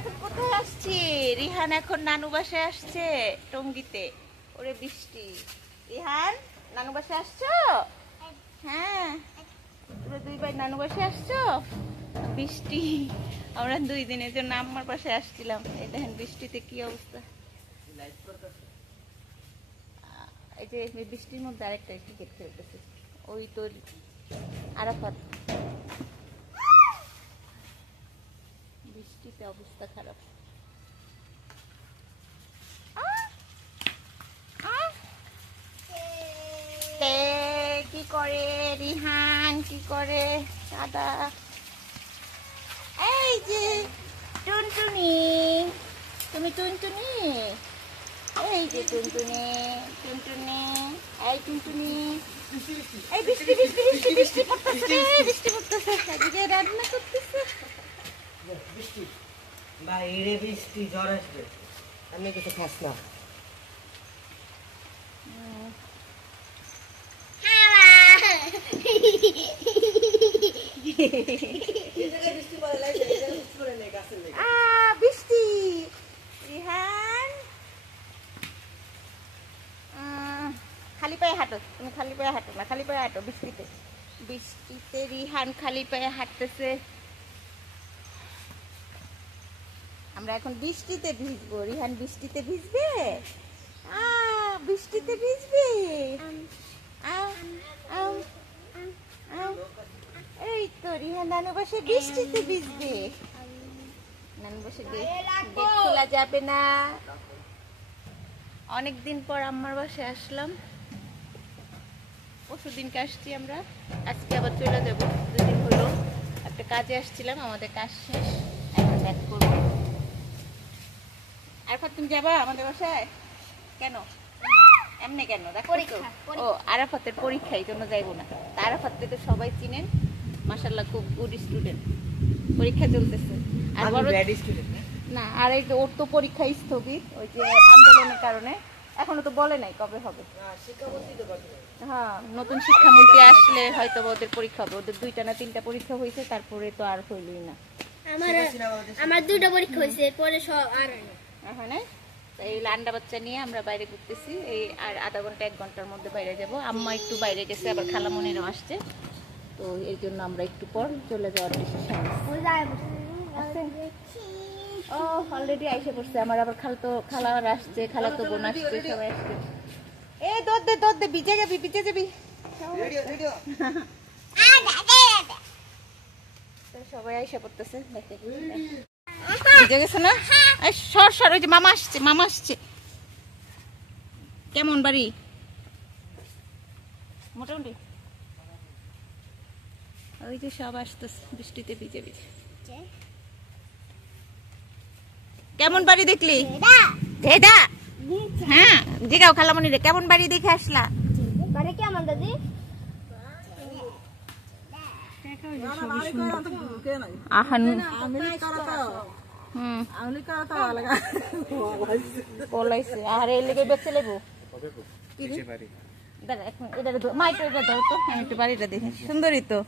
এখন কোথায় আসছি? রিহান এখন নানু বাসায় আসছে টঙ্গিতে। ওরে বৃষ্টি। রিহান নানু বাসায় আসছো? হ্যাঁ, তোমরা দুই ভাই নানু বাসায় আসছো? বৃষ্টি, আমরা 2 দিনের জন্য আম্মার পাশে আসছিলাম। এই দেখেন বৃষ্টিতে কি অবস্থা। এই যে বৃষ্টির মধ্যে আরেকটা ক্রিকেট খেলতেছে, ওই তো আরাফাত। বৃষ্টিতে অবস্থা খারাপ। কি করে রিহান, কি করে দাদা? এই যে টুনটুনি, তুমি টুনটুনি? এই যে টুনটুনি, টুনটুনি, এই টুনটুনি। এই বৃষ্টি বৃষ্টি বৃষ্টি বৃষ্টি পড়তেছে রে, বৃষ্টি পড়তেছে। এদিকে রান্না করতেছে। বৃষ্টি বাইরে, বৃষ্টি ঝড় আসবে, আমি কিছু খাস না। বৃষ্টি রিহান, খালি পায়ে হাঁটো তুমি, খালি পায়ে হাঁটো না, খালি পায়ে হাঁটো। বৃষ্টিতে, বৃষ্টিতে রিহান খালি পায়ে হাঁটতেছে। আমরা এখন বৃষ্টিতে ভিজবো। রিহান বৃষ্টিতে ভিজবে, বৃষ্টিতে ভিজবে। এই তো রিহান নানু বসে বৃষ্টিতে ভিজবে। নানু বসে গেট খোলা যাবে না। অনেকদিন পর আম্মার বাসায় আসলাম। পরশুদিনকে আসছি আমরা, আজকে আবার চলে যাবো। 2 দিন হলো একটা কাজে আসছিলাম, আমাদের কাজ শেষ, এখন ব্যাক করবো। আরাফাত তুমি যাবা আমাদের বাসায়? কেন এমনি কেন? দেখো ও আরাফাতের পরীক্ষা, এই জন্য যাইবো না। আরাফাতকে তো সবাই চিনেন, মাশাআল্লাহ খুব গুড স্টুডেন্ট। পরীক্ষা চলতেছে আর বড় না, আর এই ওর তো পরীক্ষা স্থগিত ওই যে আন্দোলনের কারণে। এখনো তো বলে নাই কবে হবে। হ্যাঁ, নতুন শিক্ষামন্ত্রী আসলে হয়তো ওদের পরীক্ষা হবে। ওদের 2টা না 3টা পরীক্ষা হয়েছে, তারপরে তো আর হইলই না। আমার 2টা পরীক্ষা হয়েছে, পরে সব আর এখন এই লান্ডা বাচ্চা নিয়ে আমরা বাইরে ঘুরতেছি। এই আর আধা ঘন্টা 1 ঘন্টার মধ্যে বাইরে যাব। আম্মা একটু বাইরে গেছে, আবার খালামণিরও আসছে, তো এর জন্য আমরা একটু পর চলে যাওয়ার ডিসিশন আছে। ও অলরেডি আইসে পড়ছে আমার, আবার খালার আসছে, খালা তো বোন আসছে, সবাই আসছে। এ দৌড় দে, ভিজে যাবি, ভিজে যাবি। সবাই আইসে পড়তেছে, দেখে ভিজে গেছে না? সর সর, ওই যে মামা আসছে, মামা আসছে। কেমন বাড়ি? মোটামুটি। ওই যে সব আসতেছে বৃষ্টিতে ভিজে ভিজে। কেমন বাড়ি দেখলি? ভেদা, হ্যাঁ জিগাও খালামণি রে, কেমন বাড়ি দেখে আসলা? বাড়ি কেমন দাদি? আরে লেগে বেঁচে লেবো মাইটো, এটা ধরো তো, আমি একটু বাড়িটা দেখি। সুন্দরই তো।